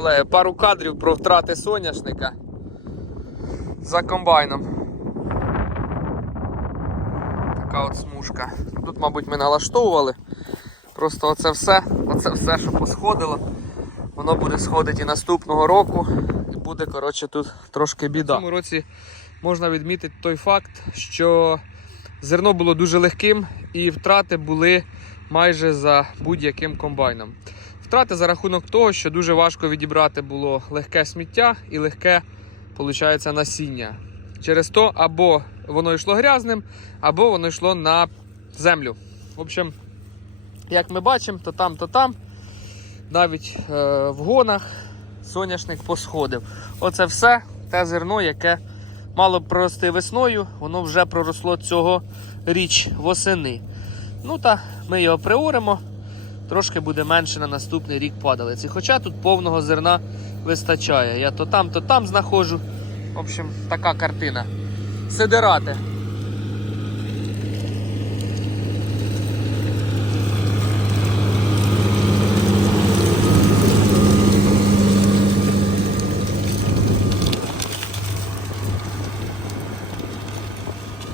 Але пару кадрів про втрати соняшника за комбайном. Така от смужка. Тут, мабуть, ми налаштовували. Просто оце все, оце все, що посходило, воно буде сходити і наступного року. І буде, коротше, тут трошки біда. В цьому році можна відмітити той факт, що зерно було дуже легким і втрати були майже за будь-яким комбайном. Втрати за рахунок того, що дуже важко відібрати було легке сміття і легке, виходить, насіння. Через то або воно йшло грязним, або воно йшло на землю. В общем, як ми бачимо, то там, то там, навіть е, в гонах соняшник посходив. Оце все те зерно, яке мало б прорости весною, воно вже проросло цього річ восени. Ну та ми його приоримо, трошки буде менше на наступний рік падалиці. Хоча тут повного зерна вистачає. Я то там, то там знаходжу. В общем, така картина. Сидирати.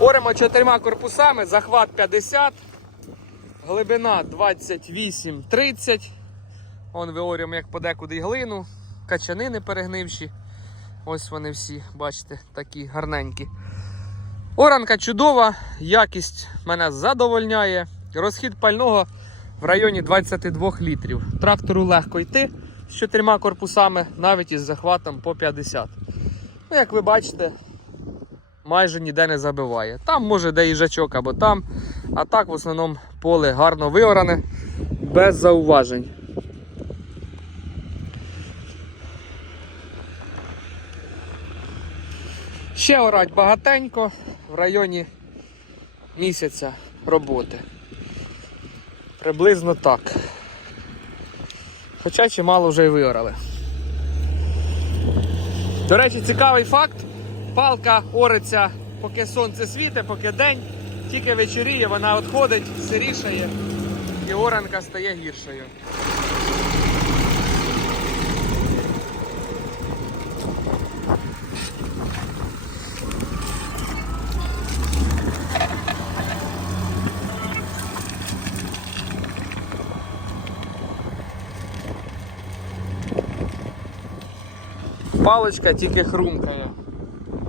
Оремо чотирма корпусами, захват 50, глибина 28-30. Вон виорюємо як подекуди глину, качани не перегнивші. Ось вони всі, бачите, такі гарненькі. Оранка чудова, якість мене задовольняє. Розхід пального в районі 22 літрів. Трактору легко йти з чотирма корпусами, навіть із захватом по 50. Ну, як ви бачите, майже ніде не забиває. Там може де їжачок або там. А так в основному поле гарно виоране, без зауважень. Ще орать багатенько в районі місяця роботи. Приблизно так. Хоча чимало вже й виорали. До речі, цікавий факт. Палка ориться, поки сонце світить, поки день, тільки вечоріє, вона відходить, сирішає і оранка стає гіршою. Паличка тільки хрумкає.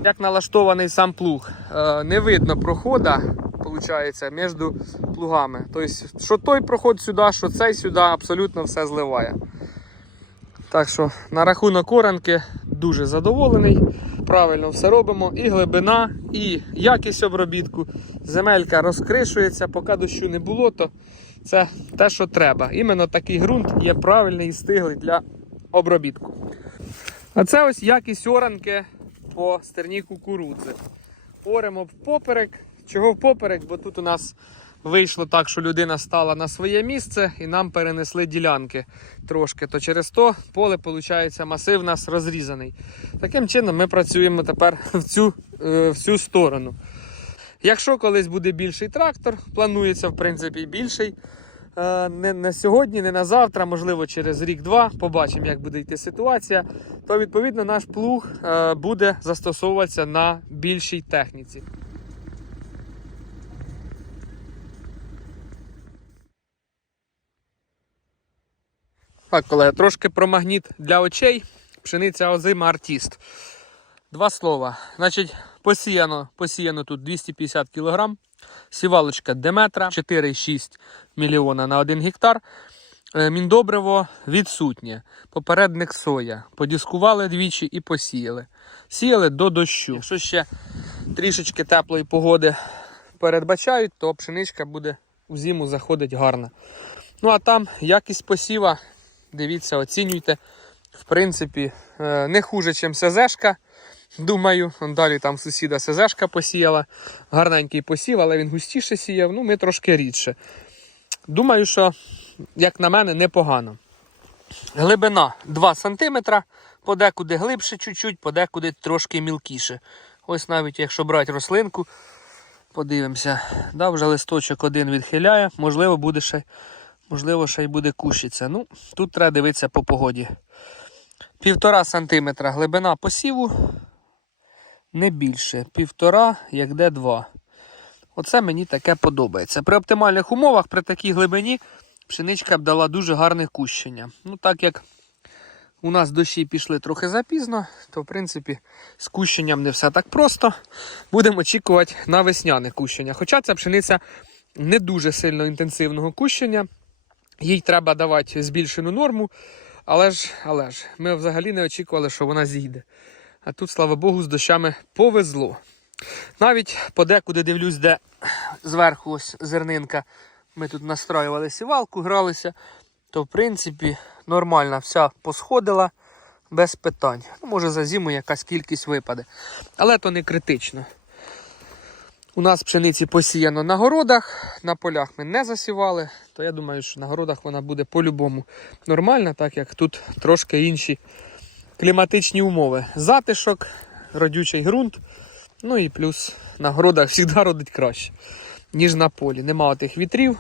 Як налаштований сам плуг, Е, не видно прохода, виходить, між плугами. Тобто, що той проход сюди, що цей сюди, абсолютно все зливає. Так що на рахунок оранки дуже задоволений. Правильно все робимо. І глибина, і якість обробітку. Земелька розкришується, поки дощу не було, то це те, що треба. Іменно такий ґрунт є правильний і стиглий для обробітку. А це ось якість оранки по стерні кукурудзи. Оремо впоперек. Чого впоперек? Бо тут у нас вийшло так, що людина стала на своє місце і нам перенесли ділянки трошки. То через то поле, виходить, масив у нас розрізаний. Таким чином ми працюємо тепер в цю, е, в цю сторону. Якщо колись буде більший трактор, планується в принципі більший. Е, Не на сьогодні, не на завтра, можливо, через рік-два. Побачимо, як буде йти ситуація. То відповідно наш плуг е, буде застосовуватися на більшій техніці. Так, колеги, трошки про магніт для очей. Пшениця озима артіст. Два слова. Значить, посіяно, посіяно тут 250 кг. Сівалочка Деметра 4,6 мільйона на 1 гектар. Е, Міндобриво відсутнє. Попередник соя. Подіскували двічі і посіяли. Сіяли до дощу. Якщо ще трішечки теплої погоди передбачають, то пшеничка буде у зиму заходить гарно. Ну а там якість посіва, дивіться, оцінюйте. В принципі, е, не хуже, ніж СЗшка. Думаю, далі там сусіда СЗшка посіяла. Гарненький посів, але він густіше сіяв, ну ми трошки рідше. Думаю, що, як на мене, непогано. Глибина 2 см, подекуди глибше чуть-чуть, подекуди трошки мілкіше. Ось навіть якщо брати рослинку, подивимося. Да, вже листочок один відхиляє, можливо, буде ще, можливо, ще й буде кущиця. Ну, тут треба дивитися по погоді. Півтора сантиметра глибина посіву. Не більше. Півтора, як де два. Оце мені таке подобається. При оптимальних умовах, при такій глибині, пшеничка б дала дуже гарне кущення. Ну, так як у нас дощі пішли трохи запізно, то в принципі з кущенням не все так просто. Будемо очікувати на весняне кущення. Хоча ця пшениця не дуже сильно інтенсивного кущення. Їй треба давати збільшену норму, але ж, але ж, ми взагалі не очікували, що вона зійде. А тут, слава Богу, з дощами повезло. Навіть подекуди дивлюсь, де зверху ось зернинка. Ми тут настроювали сівалку, гралися, то в принципі нормально вся посходила без питань. Ну, може за зиму якась кількість випаде. Але то не критично. У нас пшениці посіяно на городах, на полях ми не засівали, то я думаю, що на городах вона буде по-любому нормальна, так як тут трошки інші кліматичні умови. Затишок, родючий ґрунт, ну і плюс на городах завжди родить краще, ніж на полі. Нема тих вітрів.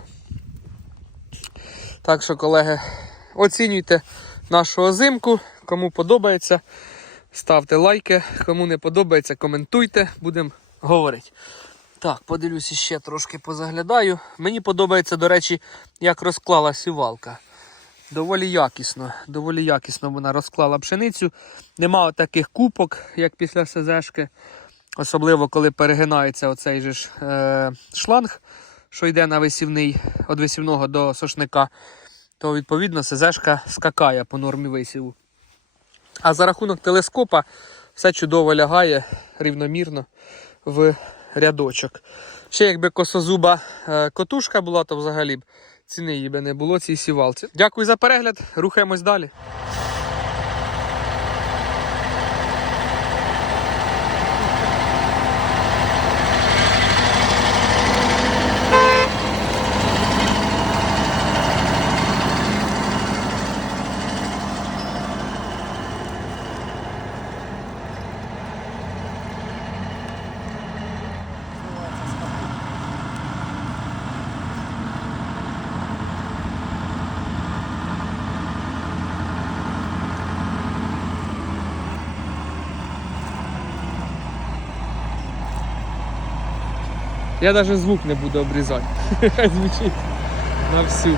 Так що, колеги, оцінюйте нашу озимку. Кому подобається, ставте лайки. Кому не подобається, коментуйте, будемо говорити. Так, подивлюся ще трошки позаглядаю. Мені подобається, до речі, як розклала сівалка. Доволі якісно, доволі якісно вона розклала пшеницю. Нема таких купок, як після СЗшки. Особливо, коли перегинається оцей же ж, е, шланг, що йде на висівний, від висівного до сошника, то відповідно СЗшка скакає по нормі висіву. А за рахунок телескопа все чудово лягає рівномірно в рядочок. Ще якби косозуба е, котушка була, то взагалі б ціни її би не було цій сівалці. Дякую за перегляд, рухаємось далі. Я навіть звук не буду обрізати. Хай звучить на всю.